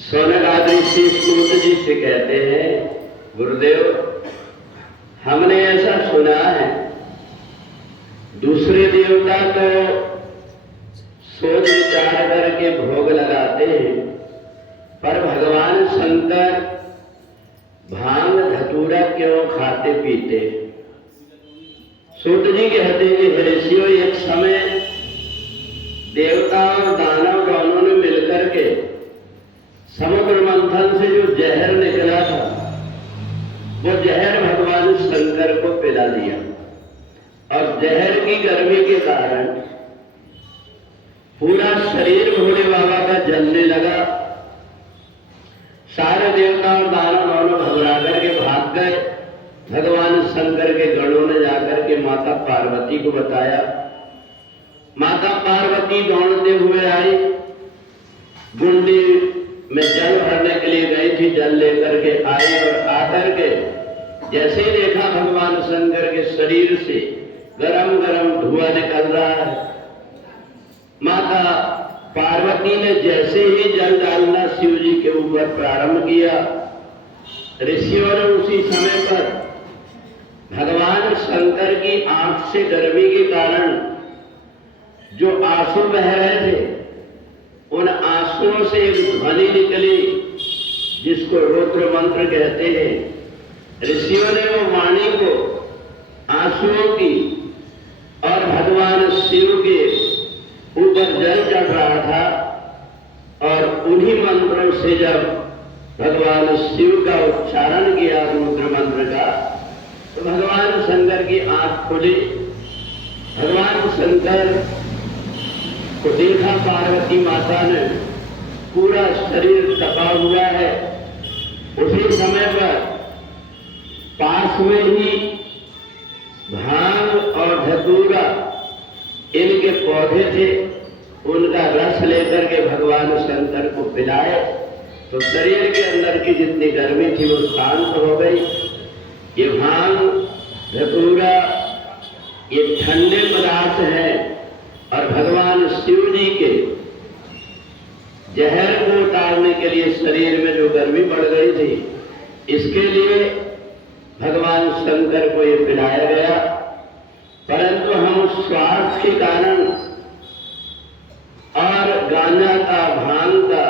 सोनकादि श्री सूत जी से कहते हैं, गुरुदेव हमने ऐसा सुना है दूसरे देवता तो सोच विचार करके भोग लगाते हैं, पर भगवान शंकर भांग धतूरा क्यों खाते पीते? सूत जी कहते हैं कि ऋषियों, एक समय देवता और दानव दोनों ने मिलकर के समुद्र मंथन से जो जहर निकला था वो जहर भगवान शंकर को पिला दिया, और जहर की गर्मी के कारण पूरा शरीर भोले बाबा का जलने लगा। सारे देवता और दानव दोनों घबरा करके भाग गए। भगवान शंकर के गणों ने जाकर के माता पार्वती को बताया। माता पार्वती दौड़ते हुए आई, गुंडी में जल भरने के लिए गई थी, जल लेकर के आई और आकर के जैसे ही देखा भगवान शंकर के शरीर से गरम गरम धुआं निकल रहा है, माता पार्वती ने जैसे ही जल डालना शिव जी के ऊपर प्रारंभ किया, ऋषियों ने उसी समय पर भगवान शंकर की आंख से गर्मी के कारण जो आंसू बह रहे थे, उन आंसुओं से एक ध्वनि निकली जिसको रुद्र मंत्र कहते हैं। ऋषियों ने वो वाणी को आंसुओं की और भगवान शिव के ऊपर जल चढ़ रहा था, और उन्हीं मंत्रों से जब भगवान शिव का उच्चारण किया रुद्र मंत्र का, तो भगवान शंकर की आंख खुली। भगवान शंकर को देखा पार्वती माता ने, पूरा शरीर तपा हुआ है। उसी समय पर पास में ही भांग और धतूरा इनके पौधे थे, उनका रस लेकर के भगवान शंकर को पिलाए तो शरीर के अंदर की जितनी गर्मी थी वो शांत हो गई। ये भांग धतूरा ये ठंडे पदार्थ हैं, और भगवान शिव जी के जहर को उतारने के लिए शरीर में जो गर्मी बढ़ गई थी, इसके लिए भगवान शंकर को ये पिलाया गया। परंतु हम स्वार्थ के कारण और गांजा का, भांग का,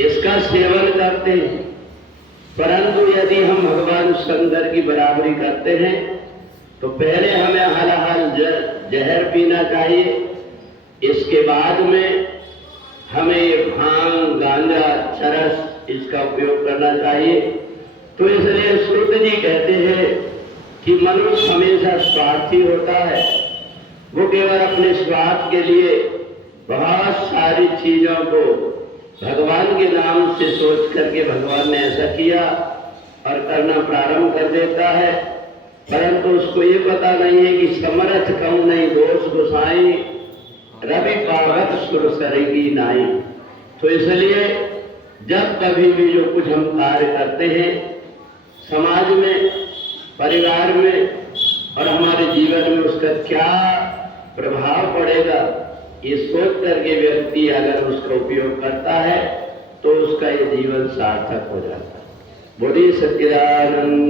इसका सेवन करते हैं, परंतु यदि हम भगवान शंकर की बराबरी करते हैं तो पहले हमें हाल जहर पीना चाहिए, इसके बाद में हमें ये भांग, गांजा, चरस इसका उपयोग करना चाहिए। तो इसलिए सूत जी कहते हैं कि मनुष्य हमेशा स्वार्थी होता है। वो केवल अपने स्वार्थ के लिए बहुत सारी चीजों को भगवान के नाम से सोच करके भगवान ने ऐसा किया और करना प्रारंभ कर देता है, परंतु उसको ये पता नहीं है कि समर्थ कम नहीं दोष गुसाई, रवि पावत सुर सरेगी नाई। तो इसलिए जब कभी भी जो कुछ हम कार्य करते हैं समाज में, परिवार में और हमारे जीवन में, उसका क्या प्रभाव पड़ेगा, ये सोच करके व्यक्ति अगर उसका उपयोग करता है तो उसका ये जीवन सार्थक हो जाता है। बोलिए सच्चिदानंद।